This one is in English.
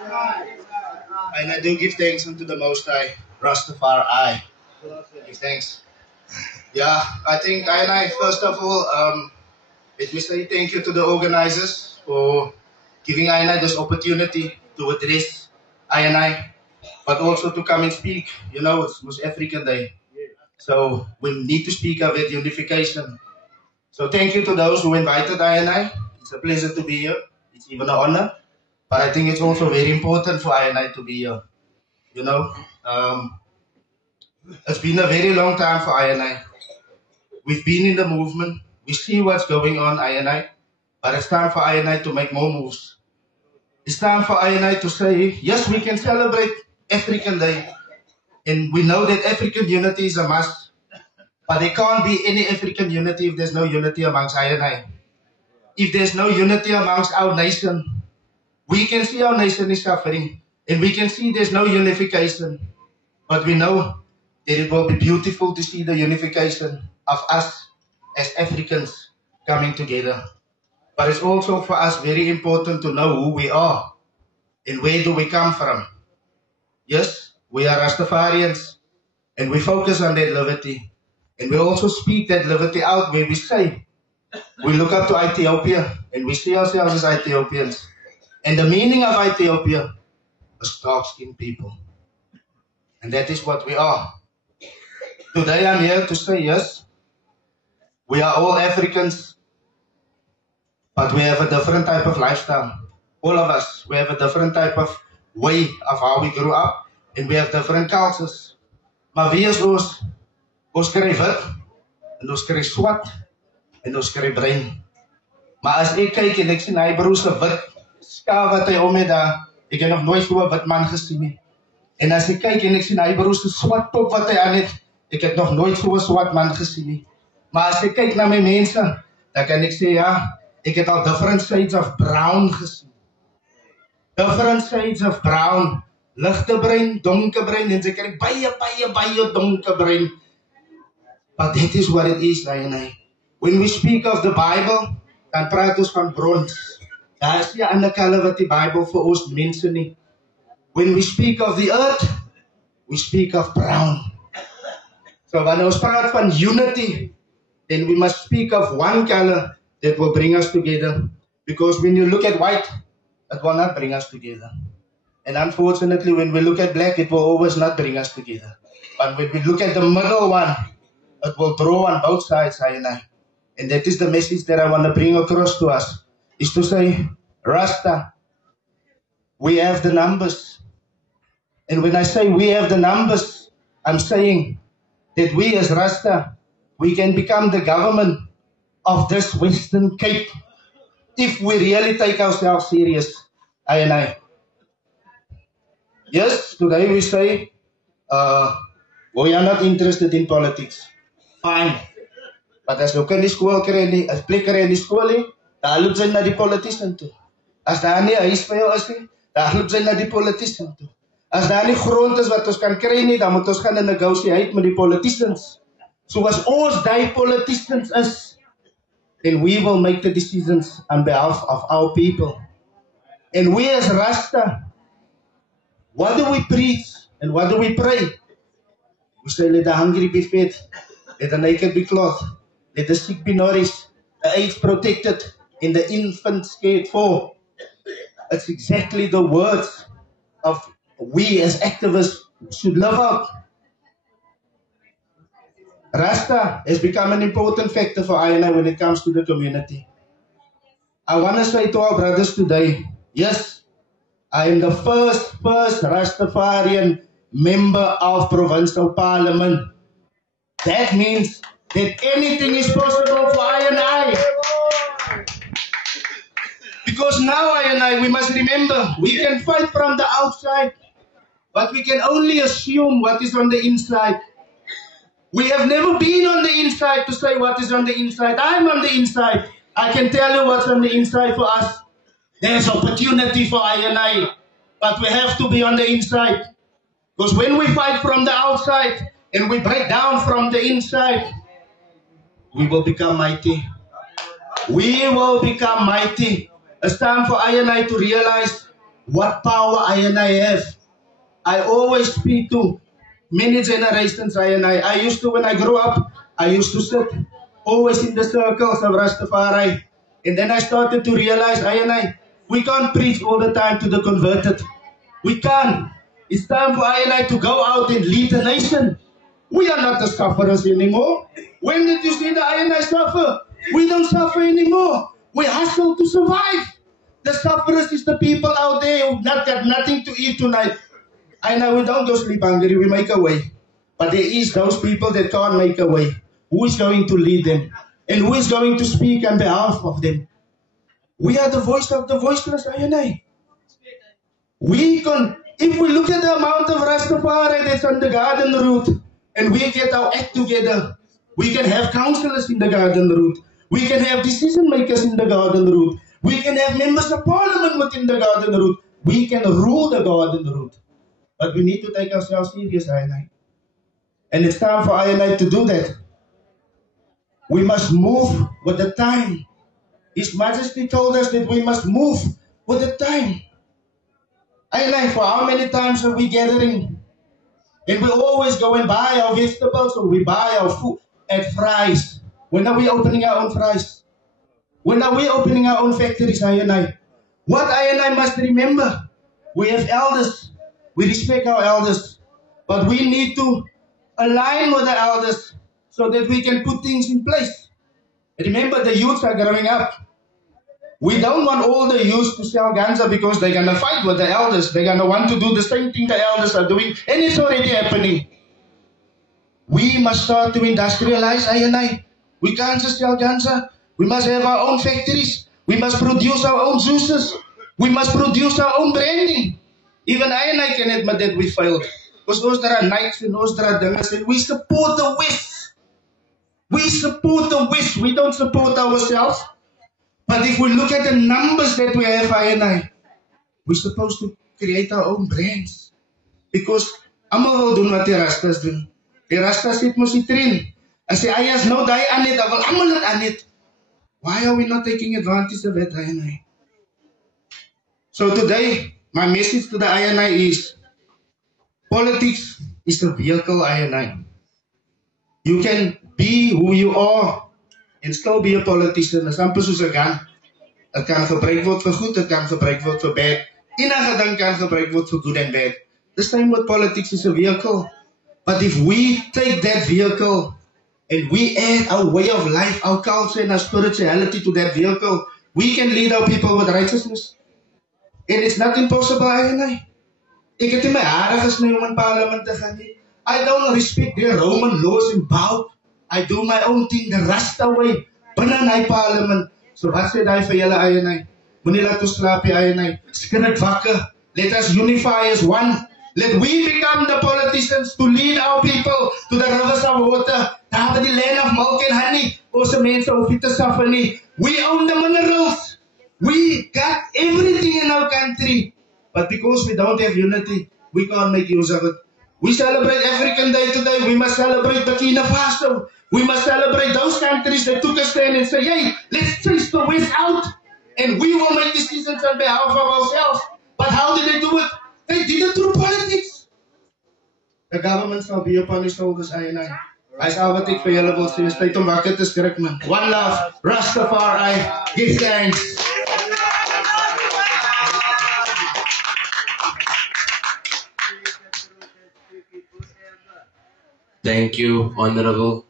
And I do give thanks unto the Most High, Rastafari. Give thanks. Yeah, I think I first of all, let me say thank you to the organizers for giving I this opportunity to address I, but also to come and speak. You know, it's Most African Day. So we need to speak of it, unification. So thank you to those who invited I. It's a pleasure to be here. It's even an honor. But I think it's also very important for I to be here. You know, it's been a very long time for I. We've been in the movement. We see what's going on, I. But it's time for I to make more moves. It's time for I to say, yes, we can celebrate African Day. And we know that African unity is a must. But there can't be any African unity if there's no unity amongst I. If there's no unity amongst our nation, we can see our nation is suffering. And we can see there's no unification. But we know that it will be beautiful to see the unification of us as Africans coming together. But it's also for us very important to know who we are and where do we come from. Yes, we are Rastafarians and we focus on that liberty. And we also speak that liberty out where we say, we look up to Ethiopia and we see ourselves as Ethiopians. And the meaning of Ethiopia is dark-skinned people. And that is what we are. Today I'm here to say, yes, we are all Africans, but we have a different type of lifestyle. All of us, we have a different type of way of how we grew up, and we have different cultures. Maar wie is ons? Ons kry wit, en ons kry swart, en ons kry bruin. Maar as ek kyk en ek sien hy broer se wit skaaf wat hy om het daar, ek het nog nooit so 'n wit man gesien nie. En as ek kyk en ek sien hy broer se swart top wat hy aan het, ek het nog nooit so 'n swart man gesien nie. Maar as ek kyk na my mense, dan kan ek sê ja, ek het al different shades of brown gesien. Different shades of brown. Ligte bruin, donker bruin, en sy kry baie donker bruin. But that is what it is, I. When we speak of the Bible, dan praat ons van brons. Daar is nie 'n ander kleur wat die Bible vir ons mense nie. When we speak of the earth, we speak of brown. So wanneer ons praat van unity, then we must speak of one color that will bring us together. Because when you look at white, it will not bring us together. And unfortunately, when we look at black, it will always not bring us together. But when we look at the middle one, it will draw on both sides, I. And that is the message that I want to bring across to us, is to say, Rasta, we have the numbers. And when I say we have the numbers, I'm saying that we as Rasta, we can become the government of this Western Cape if we really take ourselves serious, I. Yes, today we say, we are not interested in politics. Fine. But as jy in die skool kry, as plek kry in die skool, daar loop sy na die politician toe. As daar nie 'n huis vir jou is nie, daar loop sy na die politician toe. As daar nie grond is wat ons kan kry nie, dan moet ons gaan in 'n negotiate met die politicians. So as ons die politicians is, then we will make the decisions on behalf of our people. And we as Rasta, what do we preach and what do we pray? We say, let the hungry be fed, let the naked be clothed, let the sick be nourished, the aged protected, and the infants cared for. It's exactly the words of we as activists should live out. Rasta has become an important factor for I when it comes to the community. I want to say to our brothers today, yes, I am the first Rastafarian member of Provincial Parliament. That means that anything is possible for I. Because now I, we must remember, we can fight from the outside, but we can only assume what is on the inside. We have never been on the inside to say what is on the inside. I'm on the inside. I can tell you what's on the inside for us. There's opportunity for I, but we have to be on the inside. Because when we fight from the outside and we break down from the inside, we will become mighty. We will become mighty. It's time for I to realize what power I and I have. I always speak to many generations I used to, when I grew up, I used to sit always in the circles of Rastafari. And then I started to realize we can't preach all the time to the converted. We can't. It's time for I to go out and lead the nation. We are not the sufferers anymore. When did you see the I suffer? We don't suffer anymore. We hustle to survive. The sufferers is the people out there who not got nothing to eat tonight. I know we don't go sleep hungry, we make a way. But there is those people that can't make a way. Who is going to lead them? And who is going to speak on behalf of them? We are the voice of the voiceless, I. We can, if we look at the amount of Rastafari that's on the garden route, and we get our act together, we can have councillors in the garden route. We can have decision makers in the garden route. We can have members of parliament within the garden route. We can rule the garden route. But we need to take ourselves serious, I. And it's time for I to do that. We must move with the time. His Majesty told us that we must move with the time. I, for how many times are we gathering? And we always go and buy our vegetables, or we buy our food at Fry's. When are we opening our own Fry's? When are we opening our own factories, I? What I must remember, we have elders. We respect our elders. But we need to align with the elders so that we can put things in place. Remember, the youths are growing up. We don't want all the youths to sell ganza because they're going to fight with the elders. They're going to want to do the same thing the elders are doing, and it's already happening. We must start to industrialize, I. We can't just sell ganza. We must have our own factories. We must produce our own juices. We must produce our own branding. Even I can admit that we failed. Because those that are nights and those that are dingas, and we support the West. We support the West. We don't support ourselves. But if we look at the numbers that we have, we're supposed to create our own brands. Because almal wil doen wat die Rastas doen. Die Rastas het mos die train. As die Ayas nou die aan het, dan wil almal dit aan het. Why are we not taking advantage of it, I? So today, my message to the INI is, politics is a vehicle, INI. You can be who you are and still be a politician. As amper soos 'n gun. Het kan gebruik word vir goed, het kan gebruik word vir bad. Enige ding kan gebruik word vir good and bad. The same with politics is a vehicle. But if we take that vehicle and we add our way of life, our culture and our spirituality to that vehicle, we can lead our people with righteousness. And it's not impossible, I. Ek het in my hare gesny om in parlement te gaan nie. I don't respect the Roman laws and bow. I do my own thing, the Rasta way, binne in hy parlement. So wat sê die vir julle, I? Moenie laat ons slaap, I. Skrik wakker. Let us unify as one. Let we become the politicians to lead our people to the rivers of water. Daar by die land of milk and honey. Ons mense hoef nie te suffer nie. We own the minerals. We got everything in our country. But because we don't have unity, we can't make use of it. We celebrate African Day today. We must celebrate Burkina Faso. We must celebrate those countries that took a stand and say, hey, let's chase the West out. And we will make decisions on behalf of ourselves. But how did they do it? They did it through politics. The government shall be upon his shoulders, I. Hy is al wat ek vir julle wil sê, is tyd om wakker te skrik, man. One love, Rastafari, give thanks. Thank you, Honorable